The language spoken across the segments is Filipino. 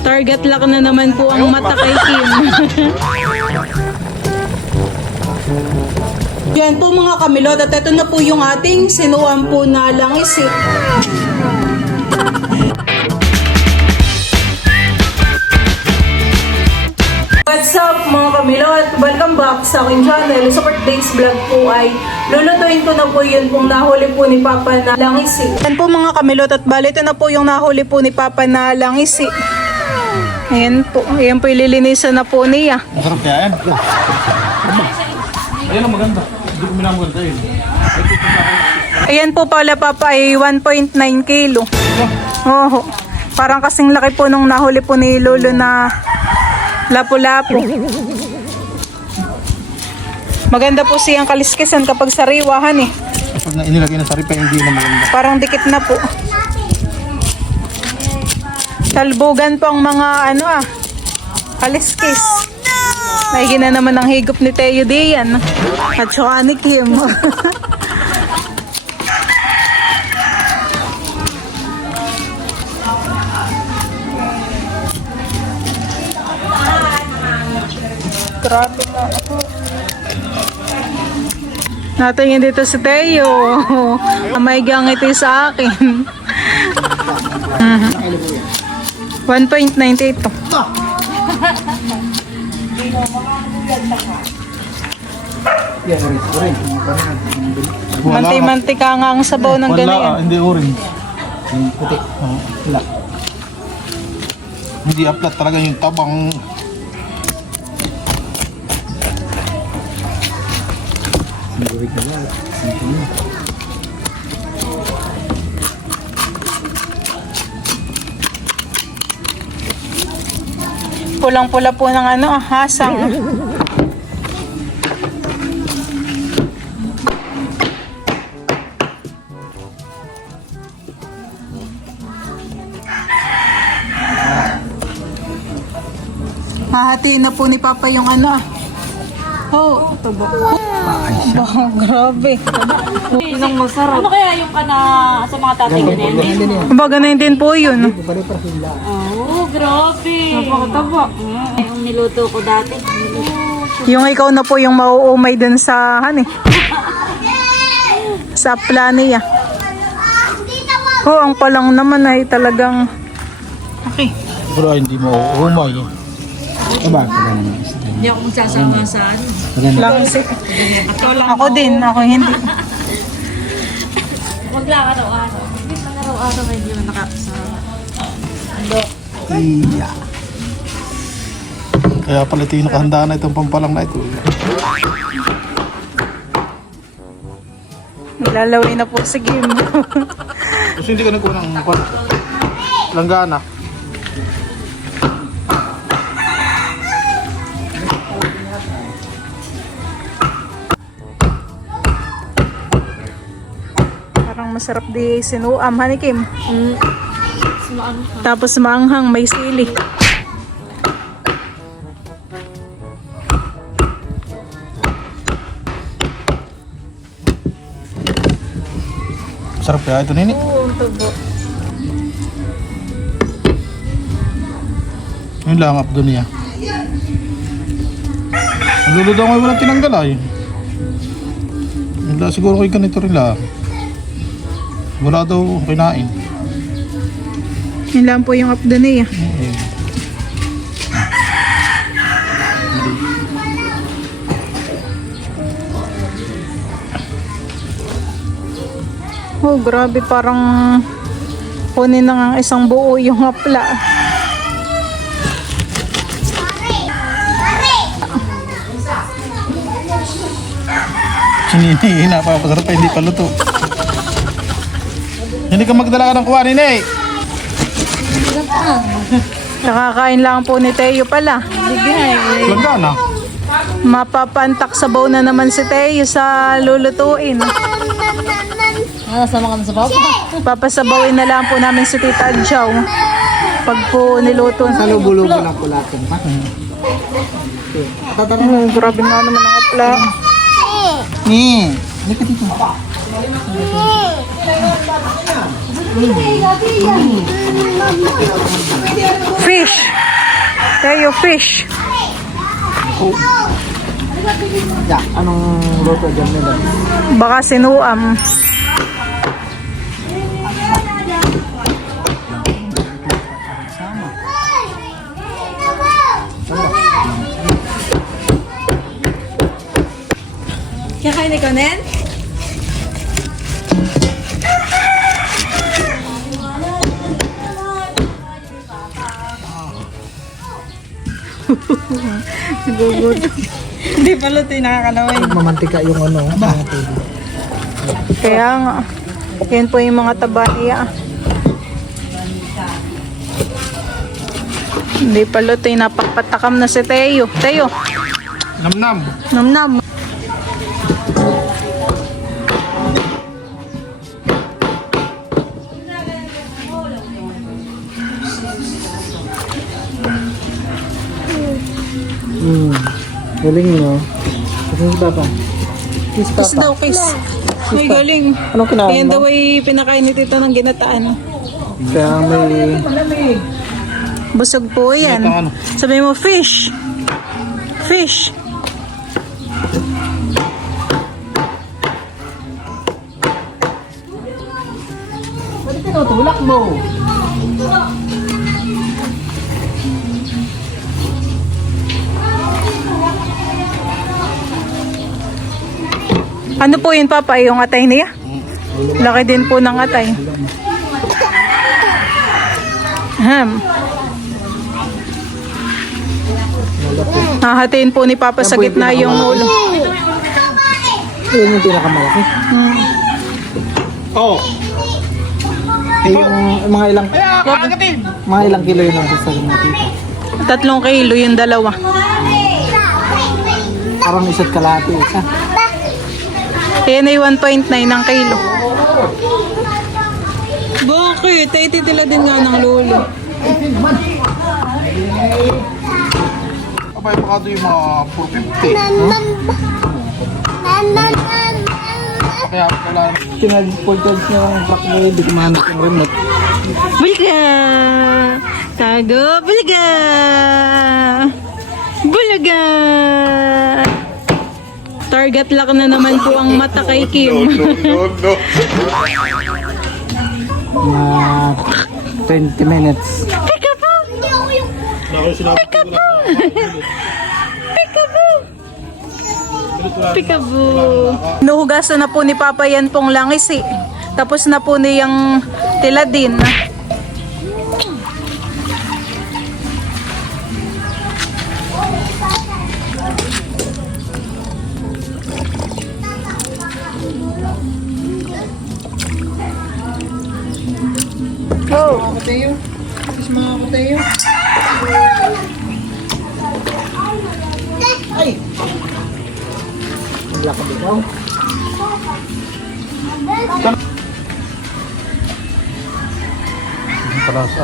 Target lock na naman po ang mata kay Kim. Yan po mga kamilot, at ito na po yung ating sinuam po na langis. What's up mga kamilot? Welcome back sa aking channel. Sa birthday's vlog po ay lulutuin ko na po yun pong nahuli po ni Papa na langis. Yan po mga kamilot, at bali ito na po yung nahuli po ni Papa na langis. Ayan po, ayan po ililinisan na po niya. Masarap kaya yan. Ayan ang maganda. Hindi ko minamaganda yun. Ayan po pala Papa ay 1.9 kilo. Oh, parang kasing laki po nung nahuli po ni Lolo na lapu-lapu. Maganda po siyang kaliskisan kapag sariwahan eh. Kapag na inilagay na sa ripa, hindi na maganda. Parang dikit na po. Talbugan po ang mga kaliskis. Naigi na naman ang higop ni Teo Dian. At saka ni Kim. Grabe na ako. Natingin dito si Teo. May gangiti sa akin. 1.98 to. Manti-mantika nga ang sabaw ng ganyan. Hindi orange. Yung puti. Wala. Hindi aplat talaga yung tabang. Pulang-pula po ng hasang. Hahatiin na po ni Papa yung Oh, tubo. Grabe. Inang masarap. Ano kaya yung sa mga tatay ganyan? Kumbaga na din po yun. Oh, grabe. Napakataba. Yung niluto ko dati. Yung ikaw na po yung mauumay dun sa sa planiya. Oh, ang palang naman ay talagang okay. Pero hindi mo umay. Diba? Hindi ako magsasama sa Langsi. Ako din, ako hindi. Wag lang araw-araw. Hindi lang araw-araw hindi mo nakakasama. Iya. Kaya pala ito yung nakahanda na itong pampalang na ito. Nilalawin na po si Kim. Kasi hindi ka nagkuha ng langgana. Parang masarap di sinuam, Kim. Tapos maanghang, may sili. Sarap kaya ito nini. Oo, tubo. Yun lang up doon niya. Ang lulu daw ngayon walang tinanggal ay. Wala siguro kayo ganito rin lang. Wala daw kinain. Yun lang po yung updo niya. Oh, grabe, parang kunin na nga isang buo yung hapla. Sinini, napapasarap pa, hindi pa luto. Hindi ka magdala ka ng kuha, Nini. Nakakain lang po ni Teo pala. Langgana. Mapapantak sabaw na naman si Teo sa lulutuin. Sama ka na sa papa? Papasabawin na lang po namin si Tita Adjaw pag po niluto. Sa lubo-lubo lang po lahat yun, ha? Grabe nga naman ang apla. Ni, hindi ka dito. Fish. Tayo, fish. Anong luto dyan nila? Baka sinuam. Kakain ikaw, Nen? Hindi pala ito yung nakakalaway. Mamantika yung ano. Kaya nga. Yan po yung mga taba niya. Hindi pala ito yung napagpatakam na si Teo. Teo, Namnam. namnam. Galing nyo. Kiss papa. Kiss Kiss daw, kiss. Ay, galing. Anong kinain Yan mo? daw ay pinakain ni Tito ng ginataan. Kaya may... Busog po yan. Ito, ano? Sabi mo, fish. Fish. Pwede tinutulak mo. Ano po yun, Papa? Yung atay niya? Laki din po ng atay. Hahatiin po ni Papa sa gitna yung ulo. Yun yung pinakamalaki. Oo. Yung mga ilang kilo yun ang gusto ng tita. 3 kilo yung dalawa. Parang isa't kalahati isa. Yan ay 1.9 ng kilo. Bakit? Ay, titila din nga ng lolo. Abay, baka doon yung mga 450. Kaya wala. Pinag-podcast niya ang truck niya, hindi ko mahanap yung remote. Bulga! Tago, bulga! Bulaga! Target lock na naman po ang mata kay Kim. Mga 20 minutes. Pika po! Pika po! Pika po! Pika po! Nuhugasan na po ni Papa yan pong langis eh. Tapos na po niyang tiladin. Oh. Mga kutayo. Is mga kutayo. Ay! Ang lakad ikaw.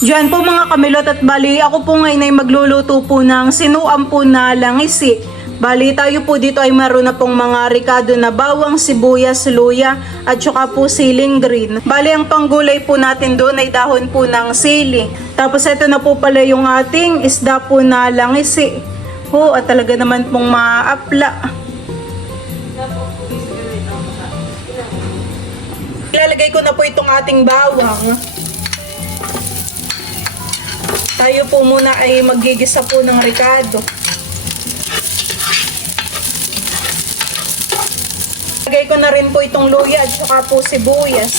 Diyan po mga kamilot at bali, ako po ngayon ay magluluto po ng sinuam po na langisi. Bali, tayo po dito ay meron na pong mga ricado na bawang, sibuyas, luya, at saka po siling green. Bali, ang panggulay po natin doon ay dahon po ng sili. Tapos ito na po pala yung ating isda po na langisi. Oh, at talaga naman pong maapla. Ilalagay ko na po itong ating bawang. Tayo po muna ay maggigisa po ng ricado. Lagay ko na rin po itong luya at saka po sibuyas.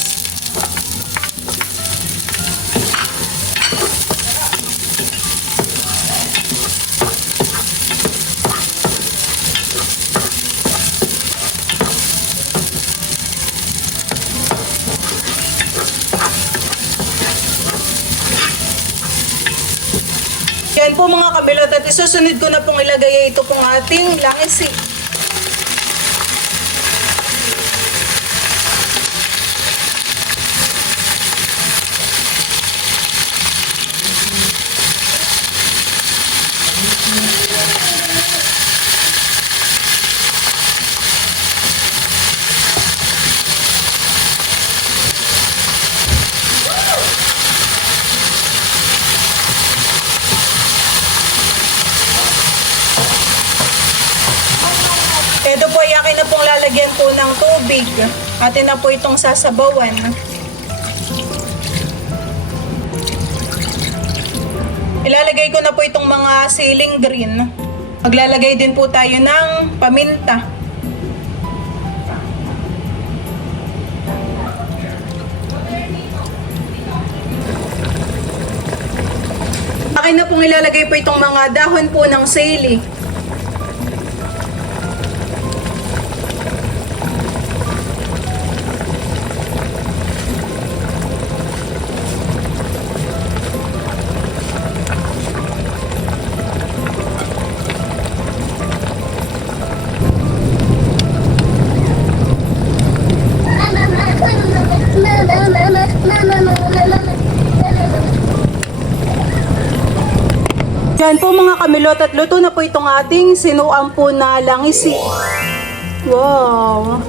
Yan po mga kabilot at isusunod ko na pong ilagay ito pong ating langis. lalagyan po ng tubig. Atin na po itong sasabawan. Ilalagay ko na po itong mga ceiling green. Maglalagay din po tayo ng paminta. Akin na pong ilalagay po itong mga dahon po ng sili. Yan po mga kamilot at luto na po itong ating sinuang po na langisi. Wow!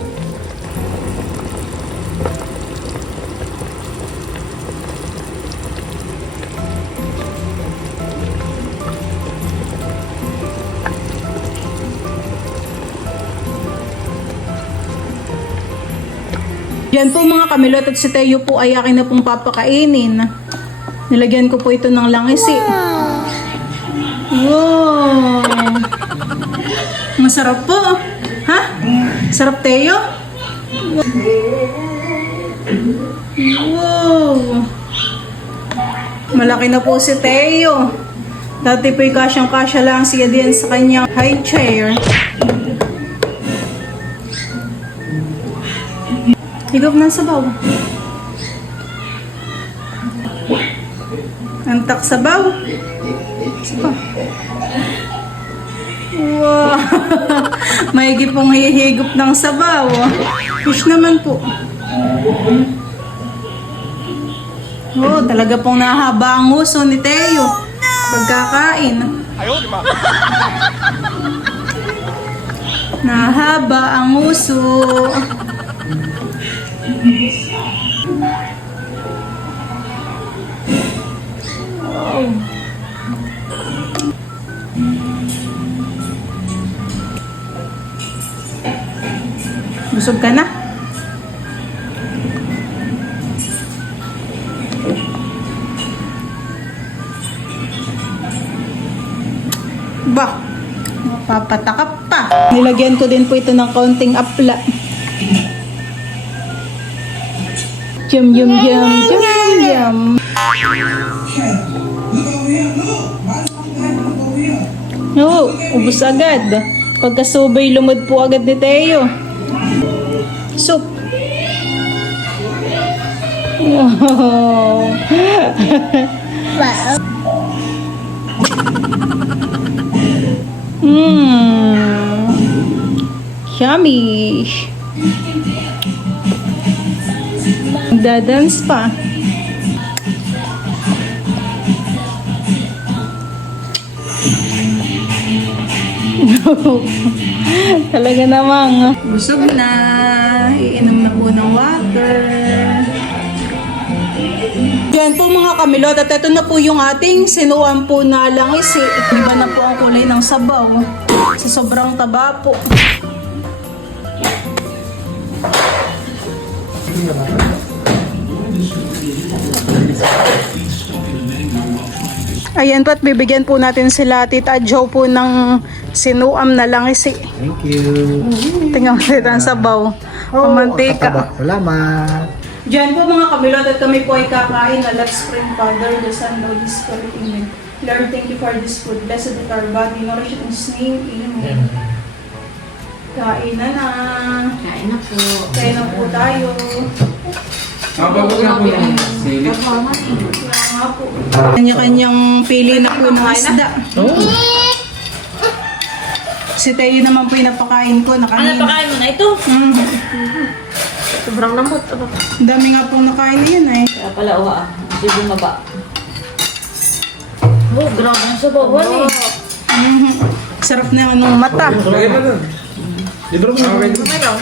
Yan po mga kamilot at si Teo po ay akin na pong papakainin. Nilagyan ko po ito ng langisi. Wow! Masarap po. Ha? Sarap, Teo? Wow! Malaki na po si Teo. Dati po'y kasyang-kasya lang siya din sa kanyang high chair. Higop ng sabaw. Antak sabaw. Sabaw. Wow! Maigi pong hihigop ng sabaw. Fish naman po. Oh, talaga pong nahaba ang uso ni Teo. Pagkakain. Nahaba ang uso. Wow. Busog ka na? Ba, mapapatakap pa. Nilagyan ko din po ito ng kaunting apla. Yum, yum, yum, yum, yum. Oo, ubos agad. Pagkasubay, lumod po agad ni Teo. Soup. Wow. Yummy. Dadance pa. Talaga namang busog na. Iinom na po ng water. Yan po mga kamilot at ito na po yung ating sinuwan po na langis. Iba na po ang kulay ng sabaw. Sa sobrang taba po. Ayan po at bibigyan po natin sila Tita Joe po ng sinuam na langis. Thank you. Tingnan mo dito ang sabaw. Ang mantika. Salamat. Diyan po mga kamilot at kami po ay kakain na Let's Spring Father, the Son, Holy Spirit, Amen. Lord, thank you for this food. Blessed is our body, nourish it in His name, Amen. Kain na na. Kain na po. Kain na po tayo. Mababog na po yung sili. Kaya nga po. Kanya-kanyang pili na po ng isda. Si Teo naman po yung napakain ko na Ano kanina. pakain mo na ito? Sobrang lambot. Ang dami nga pong nakain na yun eh. Kaya pala uha. Kasi bumaba. Oh, grabe ang sabawan eh. Sarap na yung anong mata. Lagay na dun. Libro mo. Hello.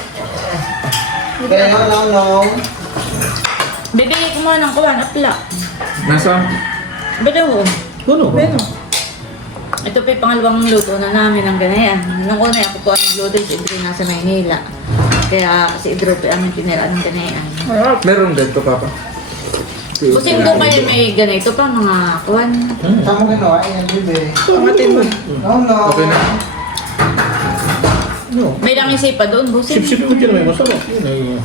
Bibigay ko muna ng kuwan, apla. Nasa? Bito mo. Puno. Ito po yung pangalawang luto na namin ng ganayan. Nung una ako po ang nagluto si Idri nasa Maynila. Kaya si Idrope amin piniraan ng ganyan. Meron ganito, Papa. Busing ko kayo may ganito pa mga kuwan. Tama ginawa, yan, bebe. Pangatin mo. No. Okay na. No. May langis pa doon, busing. Sip-sip mo dyan may masarap. Yun ay...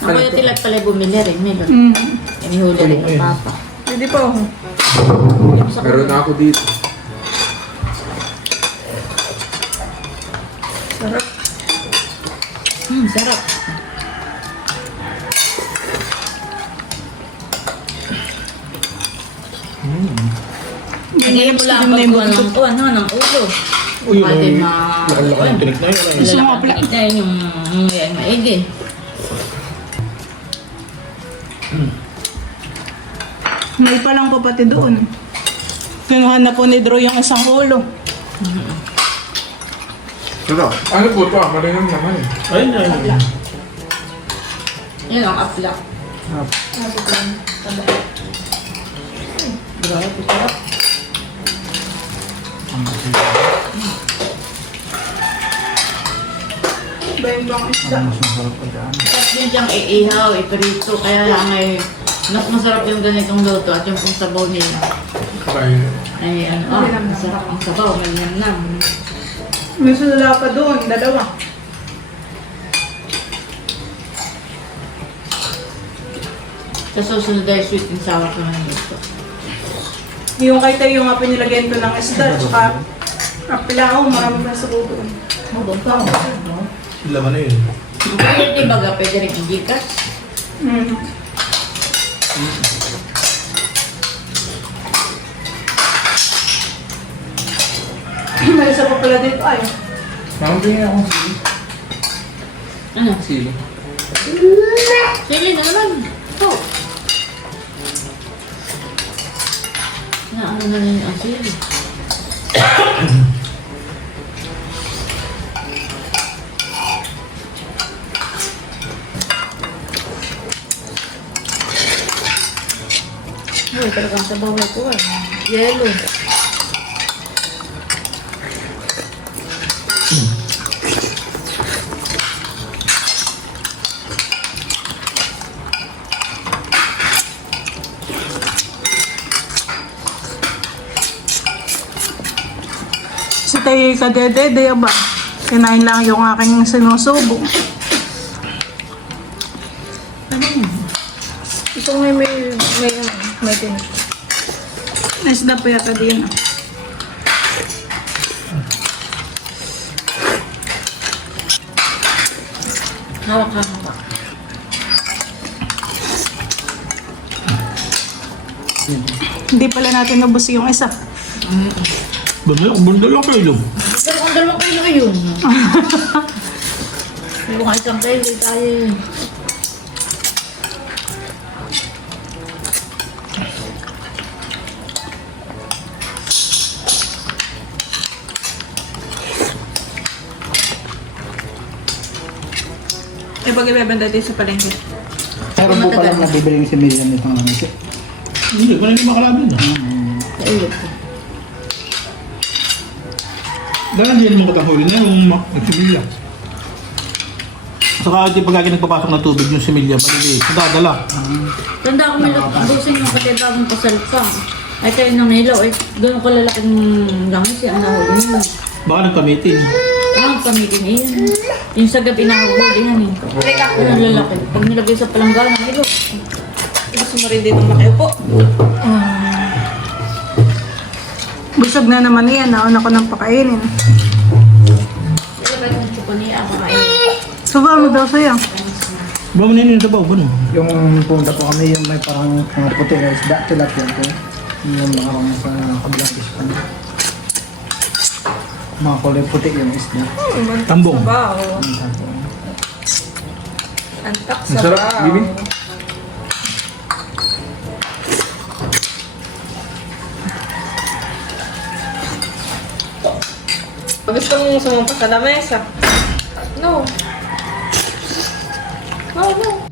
Ako yung tilat pala bumili rin, meron. Mm. Inihuli rin ng papa. Pwede pa oh. Meron na ako dito. Sarap. Sarap. Hindi mo lang pagkuhan ng kuwan, no, ng ulo. Uy, yun Pwede ay... ma... Lakan-lakan yung tinik na yun. ay. Malalaki ang tinik na yun, yung maigi. May pa lang po pati doon. Kinuha na po ni Drew yung isang ulo. Sarap. Ano po ito? Malinam naman eh. Ayun na yun. Yun ang aflak. Grabe, sarap. Ba yung bang isda? Sarap din siyang iihaw, iprito, kaya lang ay mas masarap yung ganitong luto at yung pong sabaw nila. Kaya... Ay, ano, masarap ang sabaw, malinam. May sula pa doon, dalawa. Sa susunod ay sweet and sour ko na nito. Yung kay tayo nga pinilagyan ko ng isda, tsaka apilao, marami pa sa doon. Laman na yun. Pwede baga, pwede rin i-gikas. Mm. May isa pa pala dito ay. Mamabingin akong sili. Ano? Sili. Sili na naman. Ito. Naano na rin ang sili. Uy, talagang sa bawal ko ah. Yellow. Si tayo kadedede ba? Kinain lang yung aking sinusubo. Ito may tinik. Isda pa yata din. Hawak-hawak. Hindi pala natin nabos yung isa. Bundal lang kayo. Dalawang kilo yun. Yung mga isang kilo tayo yun. Eh, pag ibebenta din sa palengke. Pero po palang nabibiling si Miriam nitong ano. Hindi, wala hindi makalaban na. Sa iyot. Dahil hindi naman katahuli na yung nagsimilya. Saka hindi pagkaki nagpapasok na tubig yung similya, maliliit. Nadadala. Tanda ko may busin yung katibagong pasalpa. Ay kayo ng hilaw, ay gano'n kalalaking langis yung nahuli niyo. Baka nagkamitin. Ang pamitin iyan. Yung sa gabi nakahulihan eh. Ang lalaki. Pag nilagay sa palanggana, hilaw. Gusto mo rin dito makiupo. Busog na naman yan. Nauna ko nang pakainin. Ilagay ko yung chupa niya, kakainin. Suba mo daw sa'yo. Ba mo ninin sa baw, ba no? Yung punta po kami, yung may parang mga puti na isda, tilapia po. Yung mga kami sa kabilang ispan. Mga kulay puti yung isda. Tambong. Antak Masarap, Bibi. Gusto mong sumampa sa lamesa? No. Oh, no.